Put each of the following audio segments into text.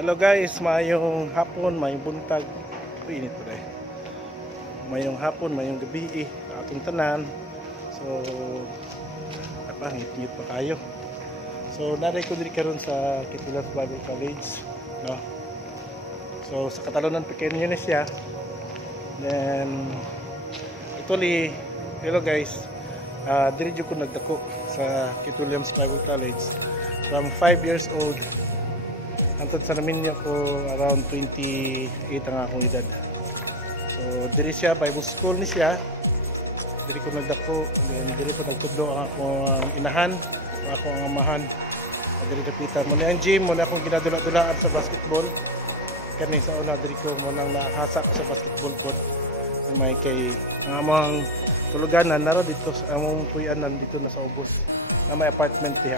Hello guys, mayong hapon, mayong buntag. Init po dahil. Mayong hapon, mayong gabi atong tanan. So, ngit-ngit pa kayo. So, naray ko diri karon sa Kitulad Bible College, no? So, sa Catalonan Pequeño na siya. Then, actually, hello guys. Diri jud ko nagdako sa Kitulad Bible College from 5 years old. Antod sa namin niya ko around 28 ang akong edad. So diri siya Bible school ni siya. Diri ko nagdako, diri ko nagtudlo ang akong inahan, ang akong amahan. Diri dapitan mo ni ang gym, mo na akong ginadula-dulaan sa basketball. Kani sa una diri ko mo nang nahasak sa basketball pod. May kay ang among tuluganan naro dito sa among puy-anan dito na sa ubos. Na may apartment diha.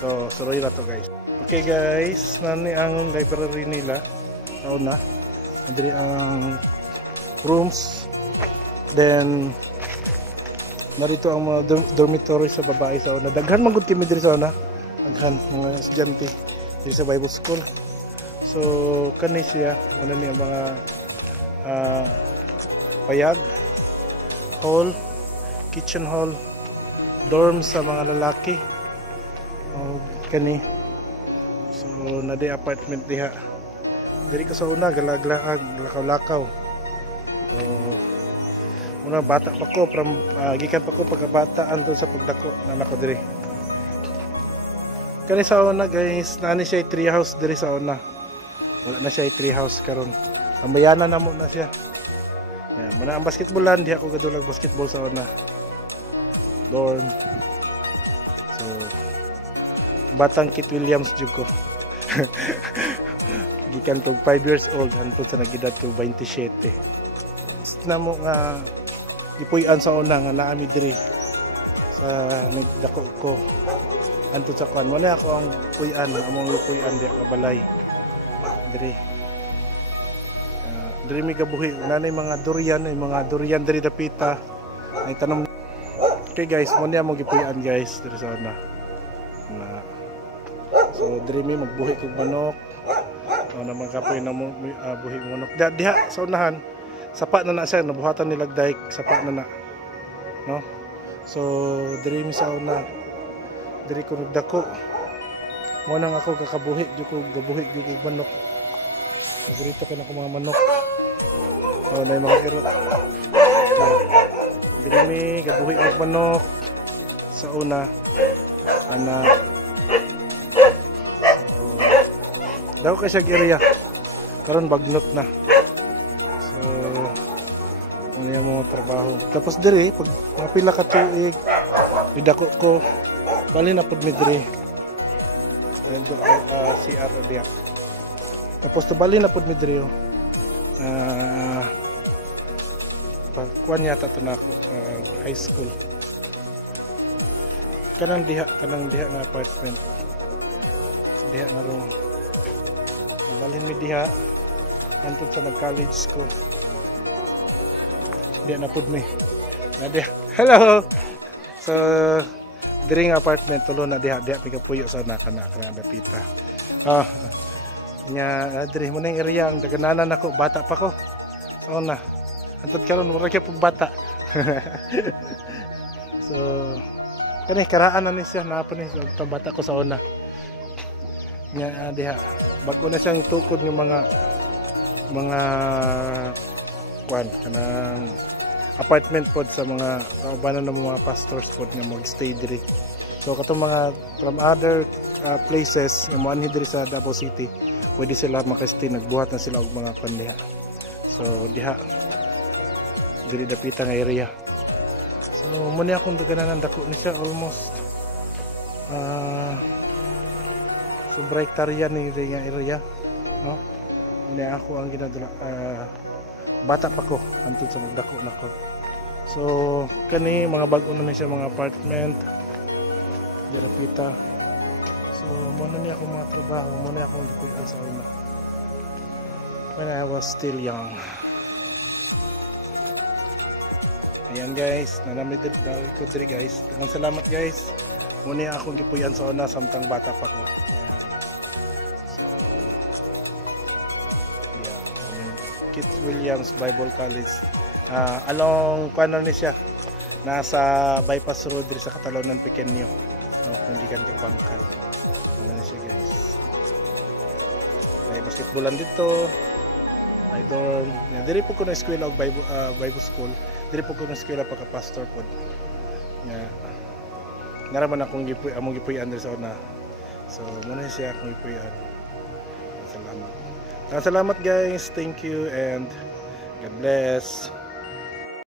So suroy na to guys. Okay guys, nani ang library nila sa una. Andiri ang rooms. Then narito ang mga dormitory sa babae sa una. Daghan man gud kami diri sa una. Daghan mga estudyante diri sa Bible School. So kani siya una ni ang mga payag, hall, kitchen hall, dorm sa mga lalaki. O kani. So na-day apartment diha. Diri ko sa una galaglaag, lakaw-lakaw. So una bata pa ko from gikan pa ko pagkabata anto sa pagdako na nako diri. Kani sa una guys, nani siya tree house diri sa una. Wala na siya tree house karon. Ambayanan na mo na siya. Yan, muna ang basketballan diha ko gadulag basketball sa una. Dorm. So batang Kit Williams jud ko. Gikan kog 5 years old hantod sa nagedad kog 27. Namo nga gipuy-an sa una nga naami diri sa nagdako ko hantod sa kwan mo na ako ang puy-an, among puy-an diha nga balay diri. Diri mi gabuhi nanay mga durian diri dapita ay tanom. Okay guys, mo na mo gipuy-an guys diri sa una. So diri mi magbuhi kog manok. Na mga kapoy na buhi manok. Diha sa unahan, sapa na na siya, nabuhatan nila dike, sapa na na. No? So diri mi sa una. Diri ko nagdako. Mo nang ako kakabuhi, jud ko gabuhi jud kog manok. Diri to kana ko mga manok. Oh, na mga irot. Diri mi gabuhi kog manok sa una. Ana daw kasi sa area karon bagnot na. So ano yung mga trabaho tapos diri pag mapila ka tuig didako ko bali na pud mi diri CR dia tapos to bali na pud mi diri pagkuan yata to na ako high school kanang diha nga apartment diha nga room. Balhin mi diha antod sa nag-college ko. Diha na pud mi. Na diha. Hello. So diri nga apartment tulo na diha mi kapuyo sa kana dapita. Nya diri mo ning area ang dagananan ako bata pa ko. So na. Antod karon mura kay pug bata. So kani karaan na ni siya na pa ni sa bata ko sa una. Nya diha bago na siyang tukod ng mga kwan kanang apartment pod sa mga kaubanan ng mga pastors pod nga mag-stay diri. So katong mga from other places nga moanhi diri sa Davao City, pwede sila maka-stay, nagbuhat na sila og mga pandiha. So diha diri dapita nga area. So mo ni akong dagananan dako ni siya almost sobra hektarya ni nga area, no? Una ako ang ginadala bata pa ko antod sa magdako nako. So kani mga bag-o na siya mga apartment dirapita. So mo na niya ako mga trabaho, mo na ako gipuy-an sa una when I was still young. Ayan guys, nanami ko diri guys. Daghang salamat guys. Mo na akong gipuy-an sa una samtang bata pa ko. Kit Williams Bible College. Along kuano ni siya. Nasa bypass road diri sa Catalonan Pequeño. No, hindi kan bangkal. Ano na siya guys. May basketballan dito. May dorm. Diri po ko na eskwela og Bible school. Diri po ko na eskwela pagka pastor pod. Nga naraman akong among gipuy-an diri sa una. So, muna siya akong gipuy-an. Salamat. Salamat guys. Thank you and God bless.